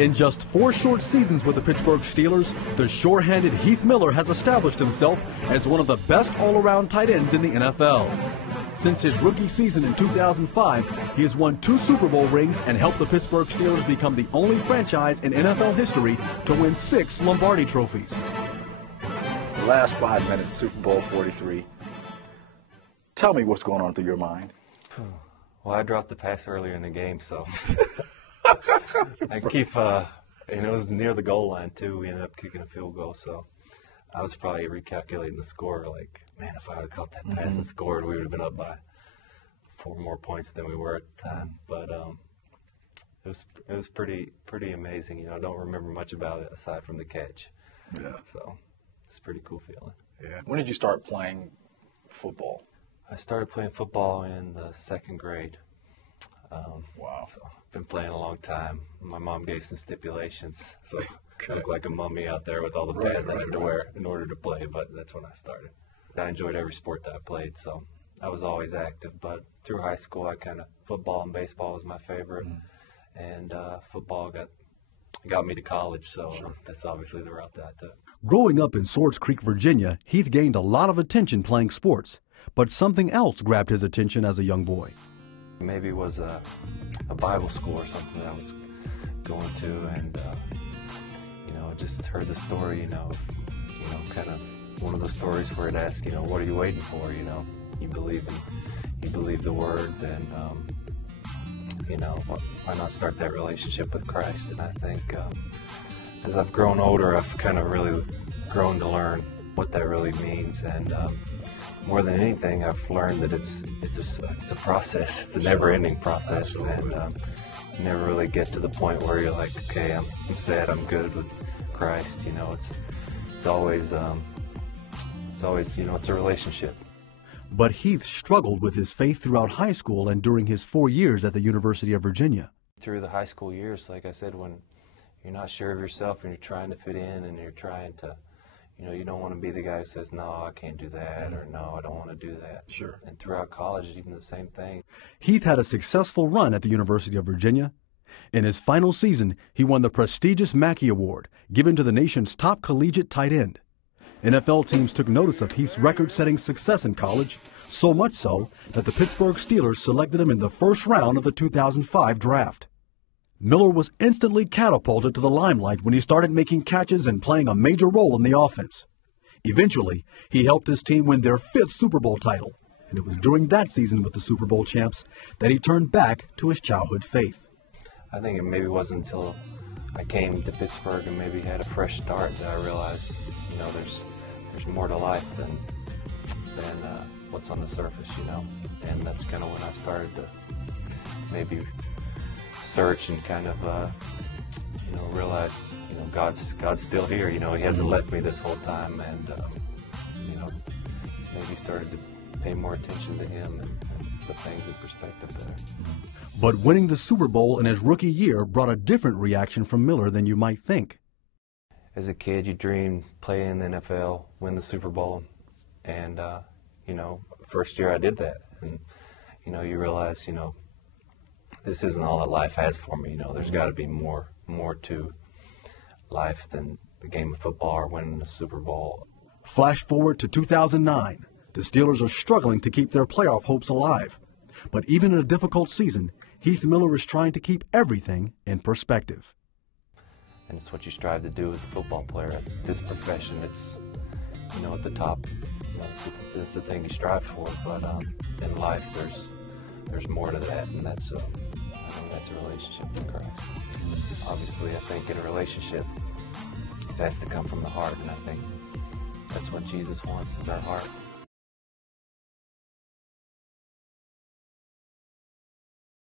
In just 4 short seasons with the Pittsburgh Steelers, the sure-handed Heath Miller has established himself as one of the best all-around tight ends in the NFL. Since his rookie season in 2005, he has won 2 Super Bowl rings and helped the Pittsburgh Steelers become the only franchise in NFL history to win 6 Lombardi trophies. The last 5 minutes, Super Bowl 43. Tell me what's going on through your mind. Well, I dropped the pass earlier in the game, so I keep, and it was near the goal line too. We ended up kicking a field goal, so I was probably recalculating the score. Like, man, if I would have caught that pass and scored, we would have been up by 4 more points than we were at the time. But it was pretty amazing. You know, I don't remember much about it aside from the catch. Yeah. So it's a pretty cool feeling. Yeah. When did you start playing football? I started playing football in the 2nd grade. Wow. So I've been playing a long time. My mom gave some stipulations, so I look like a mummy out there with all the pads I had to wear in order to play, but that's when I started. I enjoyed every sport that I played, so I was always active, but through high school, football and baseball was my favorite, and football got me to college, so that's obviously the route that I took. Growing up in Swords Creek, Virginia, Heath gained a lot of attention playing sports, but something else grabbed his attention as a young boy. Maybe it was a Bible school or something that I was going to, and just heard the story, kind of one of those stories where it asks, what are you waiting for? You believe the word, then why not start that relationship with Christ? And I think as I've grown older, I've kind of really grown to learn what that really means, and more than anything, I've learned that it's a process. It's a never-ending process, and you never really get to the point where you're like, okay, I'm set, I'm good with Christ. It's always it's a relationship. But Heath struggled with his faith throughout high school and during his 4 years at the University of Virginia. Through the high school years, like I said, when you're not sure of yourself and you're trying to fit in and you're trying to, you don't want to be the guy who says, no, I can't do that, or no, I don't want to do that. Sure. And throughout college, even the same thing. Heath had a successful run at the University of Virginia. In his final season, he won the prestigious Mackey Award, given to the nation's top collegiate tight end. NFL teams took notice of Heath's record-setting success in college, so much so that the Pittsburgh Steelers selected him in the 1st round of the 2005 draft. Miller was instantly catapulted to the limelight when he started making catches and playing a major role in the offense. Eventually, he helped his team win their 5th Super Bowl title, and it was during that season with the Super Bowl champs that he turned back to his childhood faith. I think it maybe wasn't until I came to Pittsburgh and maybe had a fresh start that I realized, there's more to life than what's on the surface, and that's kind of when I started to maybe search and kind of realize God's still here. He hasn't left me this whole time, and maybe started to pay more attention to him and put things in perspective there. But winning the Super Bowl in his rookie year brought a different reaction from Miller than you might think. As a kid, you dream playing in the NFL, win the Super Bowl, and first year I did that, and you realize this isn't all that life has for me. There's got to be more to life than the game of football or winning the Super Bowl. Flash forward to 2009. The Steelers are struggling to keep their playoff hopes alive. But even in a difficult season, Heath Miller is trying to keep everything in perspective. And it's what you strive to do as a football player. At this profession, it's, at the top, it's the thing you strive for. But in life, there's more to that, and that's a relationship with Christ. Obviously, I think in a relationship, it has to come from the heart, and I think that's what Jesus wants, is our heart.